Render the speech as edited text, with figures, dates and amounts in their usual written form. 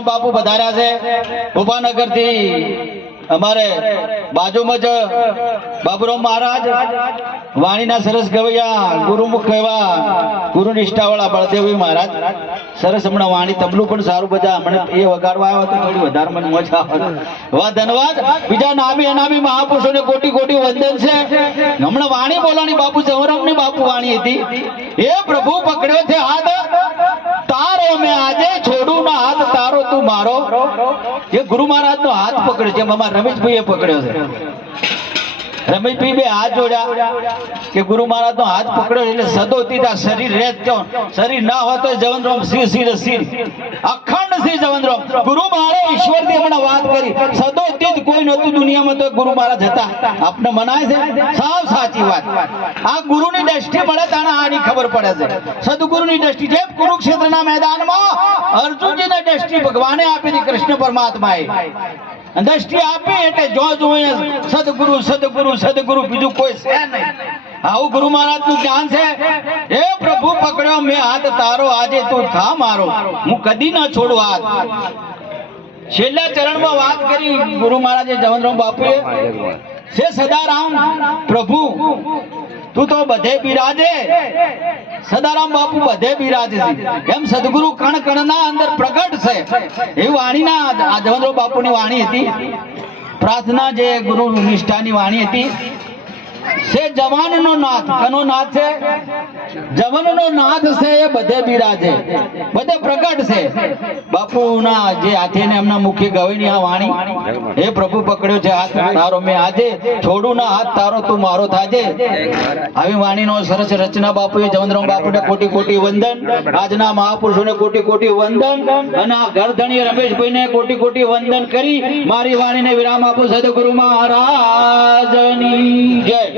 બાપુ પધાર્યા છે ઉભાનગર થી અમારે બાજુમાં જ બાબુરામ મહારાજ વાણીના સરસ ગવૈયા ગુરુમુખ કહેવા ગુરુ નિષ્ઠાવાળા બળદેવી મહારાજ સરસ હમણાં વાણી તબલું પણ સારું બધા હમણાં એ વગાડવા આવ્યો તો થોડી વધારે મને મજા આવે વાહ ધન્યવાદ બીજા નામી અનામી મહાપુરુષોને કોટી કોટી વંદન છે હમણાં વાણી બોલાણી બાપુ જવરમની બાપુ વાણી હતી એ પ્રભુ પકડ્યો છે હાથ તારો મેં આજે છોડું ના હાથ તારો તું મારો એ ગુરુ મહારાજ નો હાથ પકડ્યો છે મામા રમેશભાઈ પકડ્યો છે રમેશભાઈ બે હાથ જોડ્યા કે ગુરુ મહારાજ નો હાથ પકડ્યો એટલે સદોતી શરીર રહે શરીર ના હોય તો જવનરામ સિંહ અખંડ સિંહ જવનરામ ગુરુ મહારાજ ઈશ્વર થી હમણાં વાત કરી સદોતી કોઈ નતું દુનિયામાં તો ગુરુ મહારાજ હતા આપને મનાય છે સાવ સાચી વાત આ ગુરુની દ્રષ્ટિ મળે તાણે આની ખબર પડે છે સદગુરુની દ્રષ્ટિ જેમ કુરુક્ષેત્રના મેદાનમાં અર્જુનજીની દ્રષ્ટિ ભગવાને આપી હતી કૃષ્ણ પરમાત્માએ દ્રષ્ટિ આપી એટલે જો જોઈએ સદગુરુ સદગુરુ સદગુરુ બીજું કોઈ છે નહીં આવું ગુરુ મહારાજ નું જ્ઞાન છે એ પ્રભુ પકડ્યો મેં હાથ તારો આજે તું થા મારો હું કદી ના છોડું હાથ છેલ્લા ચરણમાં વાત કરી ગુરુ મહારાજે જવનરામ બાપુએ છે સદારામ પ્રભુ તું તો બધે બિરાજે સદારામ બાપુ બધે બિરાજે છે એમ સદગુરુ કણ કણના અંદર પ્રગટ છે એવી વાણીના આ જવનરામ બાપુની વાણી હતી પ્રાર્થના જે ગુરુ નિષ્ઠાની વાણી હતી છે જવાનનો નાથ કનો નાથ છે જવનનો નાથ છે એ બધે બિરાજે બધે પ્રગટ છે બાપુના જે હાથે ને એમના મુખે ગવેની આ વાણી એ પ્રભુ પકડ્યો છે હાથ તારો મેં આજે છોડું ના હાથ તારો તું મારો થાજે આવી વાણીનો સરસ રચના બાપુએ જવનરામ બાપુને કોટી કોટી વંદન આજના મહાપુરુષોને કોટી કોટી વંદન અને આ ઘરધણી રમેશભાઈને કોટી કોટી વંદન કરી મારી વાણીને વિરામ આપું સદગુરુ મહારાજની જય.